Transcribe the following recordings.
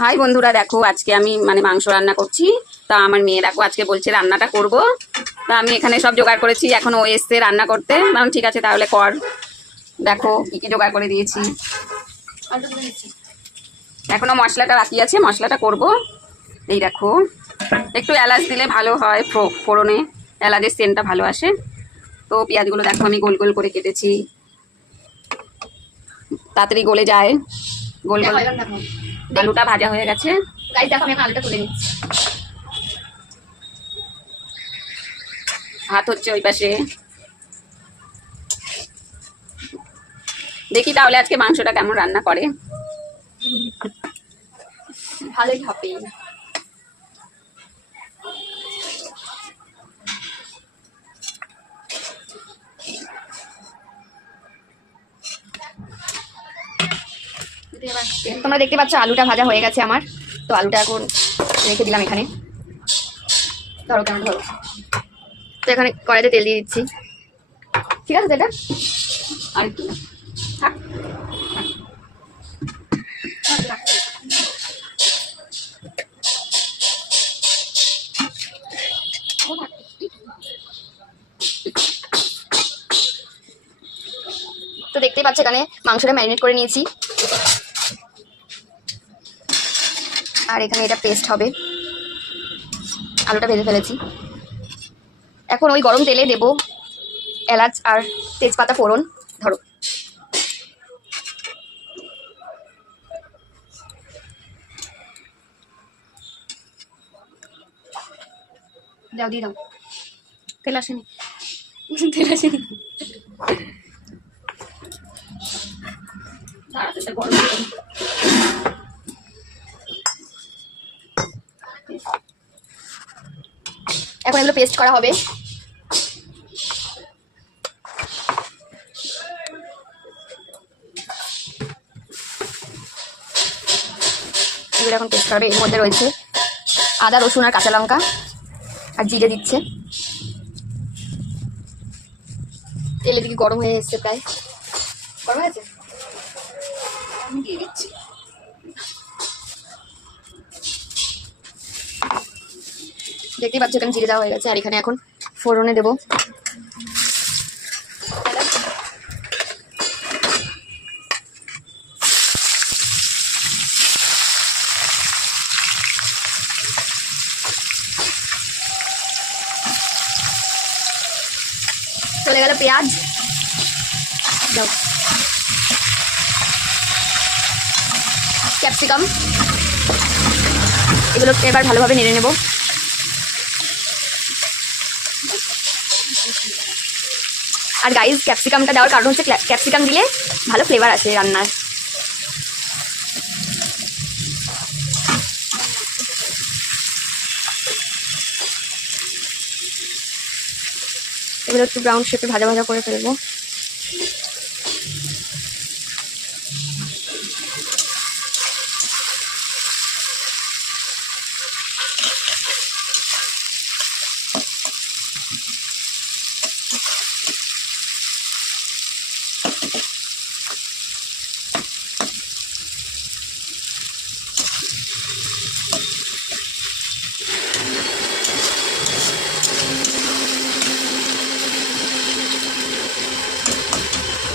High বন্ধুরা, দেখো আজকে আমি মাংস রান্না করছি। তা আমার মেয়ে দেখো আজকে বলছে রান্নাটা করব। তা আমি এখানে সব জোগাড় করেছি, এখন ও এসছে রান্না করতে। ঠিক আছে তাহলে কর। দেখো কি কি জোগাড় করে দিয়েছি। এখনো মশলাটা বাকি আছে, মশলাটা করব। এই দেখো, একটু এলাচ দিলে ভালো হয়, ফোড়নে এলাচের সেন্টটা ভালো আসে। তো পেঁয়াজগুলো দেখো আমি গোল গোল করে কেটেছি, তাড়াতাড়ি গলে যায়। গোল গোল আলুটা ভাজা হয়ে গেছে। গাইস দেখো আমি আলুটা তুলে নিচ্ছি। ভাত হচ্ছে ওই পাশে। দেখি তাহলে আজকে মাংসটা কেমন রান্না করে। ভালোই হবে। তোমরা দেখতে পাচ্ছ আলুটা ভাজা হয়ে গেছে আমার। তো আলুটা এখন রেখে দিলাম এখানে। ধরো কেমন ধরো। তো এখানে কড়াইতে তেল দিয়ে দিচ্ছি। ঠিক আছে এটা আর কি থাক। তো দেখতেই পাচ্ছ এখানে মাংসটা ম্যারিনেট করে নিয়েছি। আর এখানে এটা পেস্ট হবে। আলুটা ভেজে ফেলেছি। এখন ওই গরম তেলে দেব এলাচ আর তেজপাতা ফোড়ন। ধরো দাও, দিয়ে দাও। তেল আসেনি, তেল আসেনি। এখন এগুলো পেস্ট করা হবে। এগুলো এখন পেস্ট করা হবে। এর মধ্যে রয়েছে আদা, রসুন আর কাঁচা লঙ্কা, আর জিরে দিচ্ছে। তেলের দিকে গরম হয়ে এসছে, প্রায় গরম হয়েছে। আমি দিয়ে দিচ্ছি। দেখতেই পাচ্ছ এখানে জিরে দেওয়া হয়ে গেছে। আর এখানে এখন ফোড়নে দেবো চলে গেল পেঁয়াজ। দাও ক্যাপসিকাম, এগুলো এবার ভালোভাবে নেড়ে নেব। আর গাইস ক্যাপসিকামটা দেওয়ার কারণ হচ্ছে ক্যাপসিকাম দিলে ভালো ফ্লেভার আসে রান্নার। এগুলো একটু ব্রাউন শেপে ভাজা ভাজা করে ফেলবো।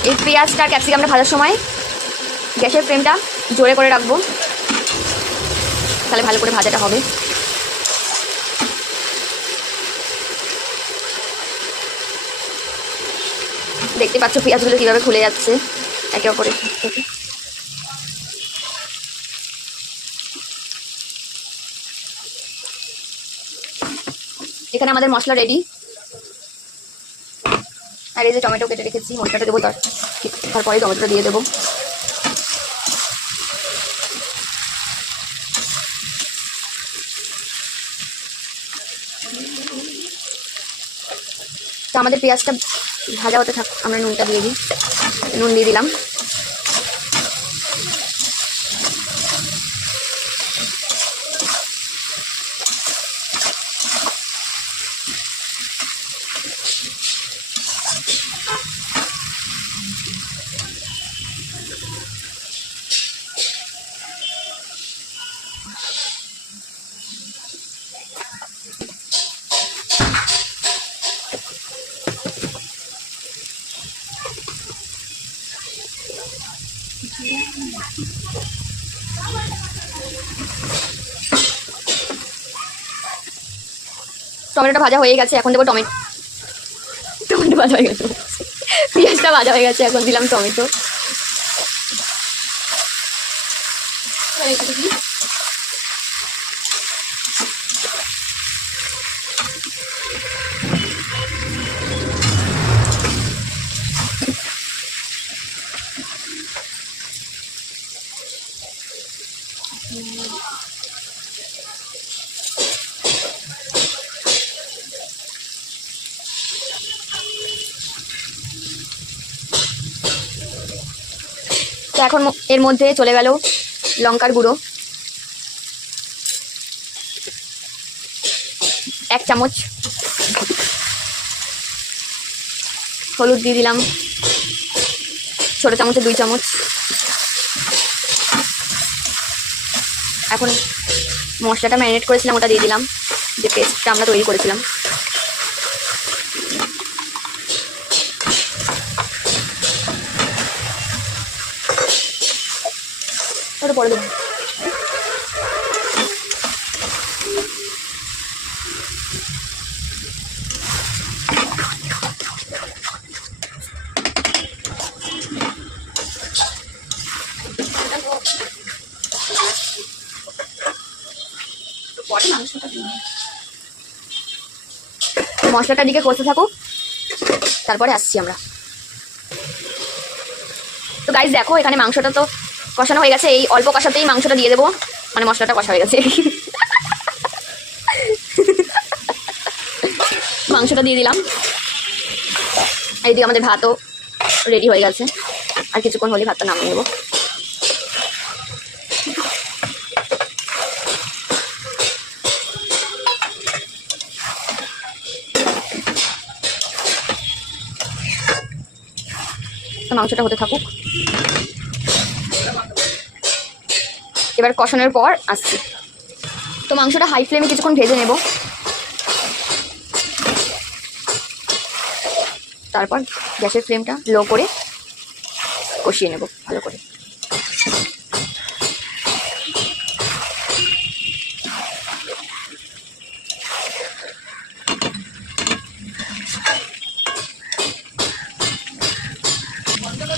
এই পেঁয়াজটা ক্যাপসিকামটা ভাজার সময় গ্যাসের ফ্লেমটা জোরে করে রাখবো, তাহলে ভালো করে ভাজাটা হবে। দেখতে পাচ্ছ পেঁয়াজগুলো কিভাবে খুলে যাচ্ছে একে অপরের থেকে। এখানে আমাদের মশলা রেডি। আর এই যে টমেটো কেটে রেখেছি, মশলাটা দেবো, তারপরে টমেটোটা দিয়ে দেবো। তো আমাদের পেঁয়াজটা ভাজা হতে থাক, আমরা নুনটা দিয়ে দিই। নুন দিয়ে দিলাম। টমেটোটা ভাজা হয়ে গেছে, এখন দেবো টমেটো। টমেটো ভাজা হয়ে গেছে, পেঁয়াজটা ভাজা হয়ে গেছে, এখন দিলাম টমেটো। তো এখন এর মধ্যে চলে গেল লঙ্কার গুঁড়ো 1 চামচ, হলুদ দিয়ে দিলাম ছোটো চামচে 2 চামচ। এখন মশলাটা ম্যারিনেট করেছিলাম ওটা দিয়ে দিলাম, যে পেস্টটা আমরা তৈরি করেছিলাম। ওটা পরে দেবো। মশলাটার দিকে কষতে থাকুক, তারপরে আসছি আমরা। তো গাইস দেখো এখানে মাংসটা তো কষানো হয়ে গেছে, এই অল্প কষাতেই মাংসটা দিয়ে দেবো, মানে মশলাটা কষা হয়ে গেছে। মাংসটা দিয়ে দিলাম, এইদিকে আমাদের ভাতও রেডি হয়ে গেছে, আর কিছুক্ষণ হলে ভাতটা নামিয়ে নেবো। মাংসটা হতে থাকুক, এবার কষানোর পর আসছি। তো মাংসটা হাই ফ্লেমে কিছুক্ষণ ভেজে নেব, তারপর গ্যাসের ফ্লেমটা লো করে কষিয়ে নেব ভালো করে।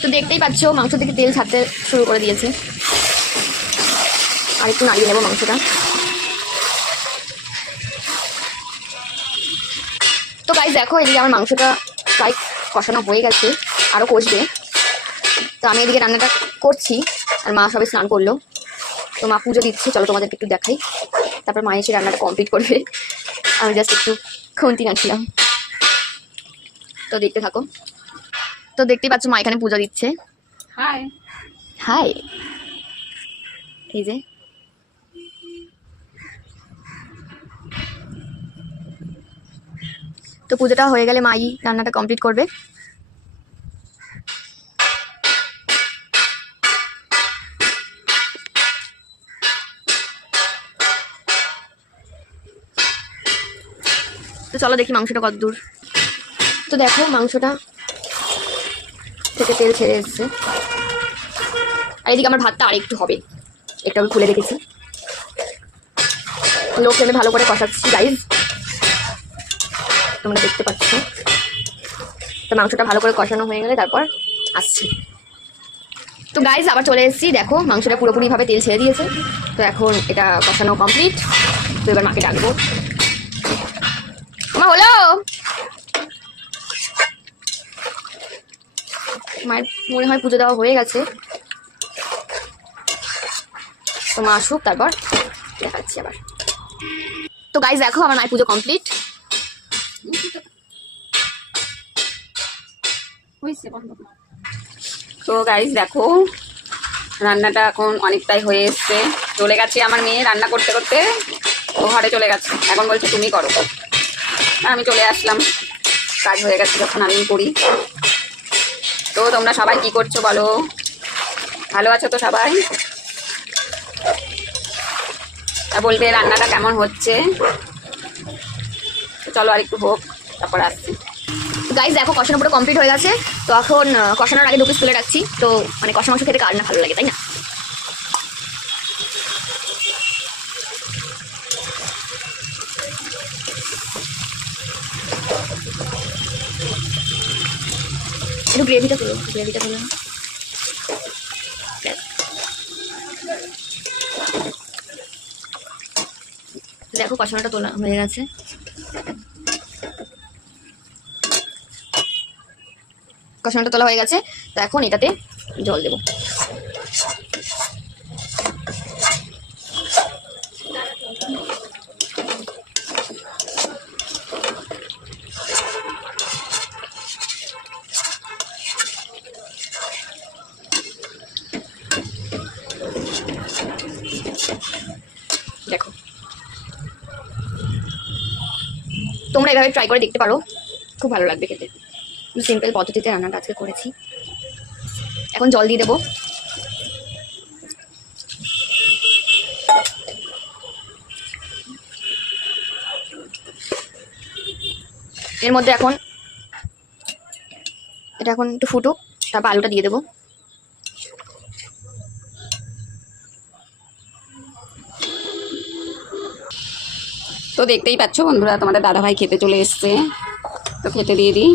তো দেখতেই পাচ্ছ মাংস থেকে তেল ছাড়তে শুরু করে দিয়েছে, আর একটু নাড়িয়ে নেব মাংসটা। তো গাইস দেখো এদিকে আমার মাংসটা প্রায় কষানো হয়ে গেছে, আরও কষবে। তো আমি এদিকে রান্নাটা করছি, আর মা সবাই স্নান করলো, তো মা পুজো দিচ্ছে, চলো তোমাদেরকে একটু দেখাই। তারপর মা এসে রান্নাটা কমপ্লিট করবে, আমি জাস্ট একটু খুন্তি নাচ্ছিলাম। তো দেখতে থাকো। তো দেখতেই পাচ্ছ মা এখানে পুজো দিচ্ছে। হাই হাই, এই যে তো পুজোটা হয়ে গেলে মাই রান্নাটা কমপ্লিট করবে। তো চলো দেখি মাংসটা কতদূর। তো দেখো মাংসটা থেকে তেল ছেড়ে এসছে, আর এদিকে আমার ভাতটা আর একটু হবে, একটু আমি খুলে রেখেছি। লো ফ্লেমে ভালো করে কষাচ্ছি গাইজ, তোমরা দেখতে পাচ্ছ। তো মাংসটা ভালো করে কষানো হয়ে গেলে তারপর আসছি। তো গাইজ আবার চলে এসেছি, দেখো মাংসটা পুরোপুরিভাবে তেল ছেড়ে দিয়েছে। তো এখন এটা কষানো কমপ্লিট। তো এবার মাকে ডাকবো। মা হলো, মায়ের মনে হয় পুজো দেওয়া হয়ে গেছে। তো মা আসুক তারপর দেখাচ্ছি আবার। তো গাইজ দেখো আমার মায়ের পুজো কমপ্লিট। তো গাইস দেখো রান্নাটা এখন অনেকটাই হয়ে এসছে, চলে গেছে আমার মেয়ে রান্না করতে করতে, ও ঘরে চলে গেছে, এখন বলছে তুমি করো। আমি চলে আসলাম, কাজ হয়ে গেছে যখন আমি করি। তো তোমরা সবাই কি করছো বলো, ভালো আছো তো সবাই? আর বলবে রান্নাটা কেমন হচ্ছে। তো চলো আর একটু হোক, তারপর আসছি। গাইস দেখো কষানো পুরো কমপ্লিট হয়ে গেছে। তো এখন কষানোর আগে 2 পিস তুলে রাখছি। তো মানে কষা মাংস খেতে কার না ভালো লাগে, তাই না? একটু গ্রেভিটা তুলো, গ্রেভিটা তুলো। দেখো কষানোটা তোলা হয়ে গেছে। কষানোটা তোলা হয়ে গেছে। তো এখন এটাতে জল দেবো। দেখো তোমরা এভাবে ট্রাই করে দেখতে পারো, খুব ভালো লাগবে খেতে। সিম্পল পদ্ধতিতে রান্নাটা আজকে করেছি। এখন জল দিয়ে দেবো। এর মধ্যে এখন এটা এখন একটু ফুটুক, তারপর আলুটা দিয়ে দেবো। তো দেখতেই পাচ্ছ বন্ধুরা, তোমাদের দাদাভাই খেতে চলে এসছে। তো খেতে দিয়ে দিই।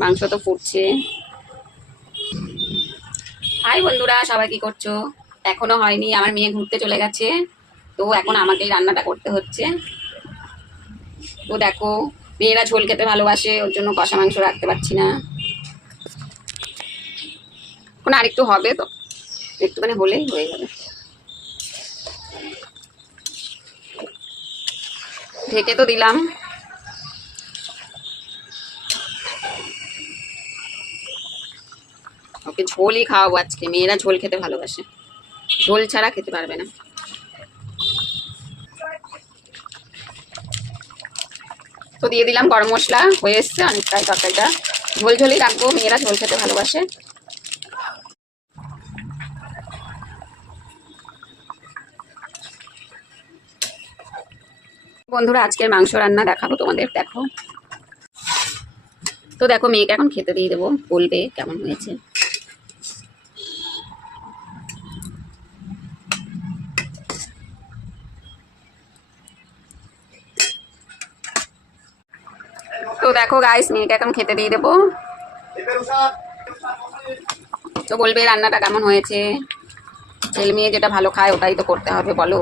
মাংস তো ফুটছে। হাই বন্ধুরা, সবাই কি করছো? এখনো হয়নি, আমার মেয়ে ঘুরতে চলে গেছে। তো এখন আমাকেই রান্নাটা করতে হচ্ছে। তো দেখো, মেয়েরা ঝোল খেতে ভালোবাসে, ওর জন্য কষা মাংস রাখতে পারছি না। এখন আর একটু হবে, তো একটুখানি হলেই হয়ে যাবে। ঢেকে তো দিলাম। ওকে ঝোলই খাওয়াবো আজকে, মেয়েরা ঝোল খেতে ভালোবাসে, ঝোল ছাড়া খেতে পারবে না। তো দিয়ে দিলাম গরম মশলা, হয়ে এসছে অনেকটাই। তরকারিটা ঝোল ঝোলই রাখবো, মেয়েরা ঝোল খেতে ভালোবাসে। বন্ধুরা আজকের মাংস রান্না দেখাবো তোমাদের, দেখো। তো দেখো মেয়েকে এখন খেতে দিয়ে দেবো, বলবে কেমন হয়েছে। তো দেখো গাইস, মেয়েকে এখন খেতে দিয়ে দেবো। তো বলবে রান্নাটা কেমন হয়েছে। ছেলে মেয়ে যেটা ভালো খায় ওটাই তো করতে হবে, বলো।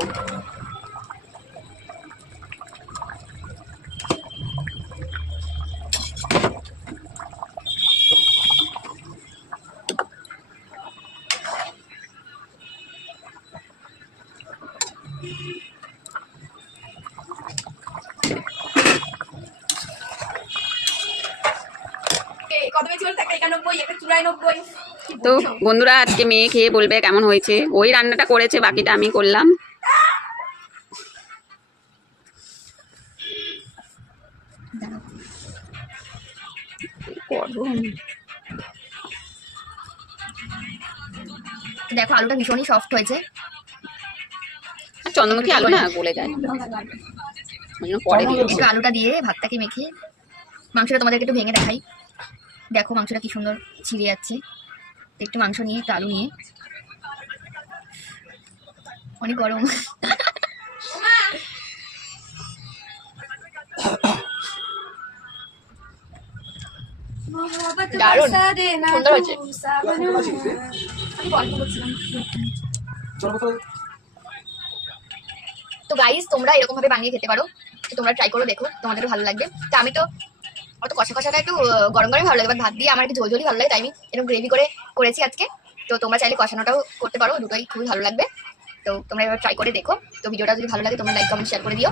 তো বন্ধুরা আজকে মেয়ে খেয়ে বলবে কেমন হয়েছে। ওই রান্নাটা করেছে, বাকিটা আমি করলাম। দেখো আলুটা ভীষণই সফট হয়েছে। চন্দ্রমুখী আলু না গলে যায়, পরে একটু আলুটা দিয়ে ভাতটাকে মেখে মাংসটা তোমাদেরকে একটু ভেঙে দেখাই। দেখো মাংসটা কি সুন্দর ছিঁড়ে যাচ্ছে। একটু মাংস নিয়ে একটু আলু নিয়ে, অনেক গরম। দারুণ সুন্দর হয়েছে। তো গাইস তোমরা এরকম ভাবে বানিয়ে খেতে পারো। তো তোমরা ট্রাই করো, দেখো তোমাদেরও ভালো লাগবে। তো আমি তো অত কষা কষাটা একটু গরম গরম ভালো লাগে, ভাত দিয়ে আমার একটু ঝোল ঝোলই ভালো লাগে, তাই আমি এরকম গ্রেভি করে করেছি আজকে। তো তোমরা চাইলে কষানোটাও করতে পারো, দুটোই খুবই ভালো লাগবে। তো তোমরা এবার ট্রাই করে দেখো। তো ভিডিওটা যদি ভালো লাগে তোমরা লাইক কমেন্ট শেয়ার করে দিও।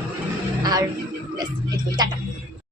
আর টাটা।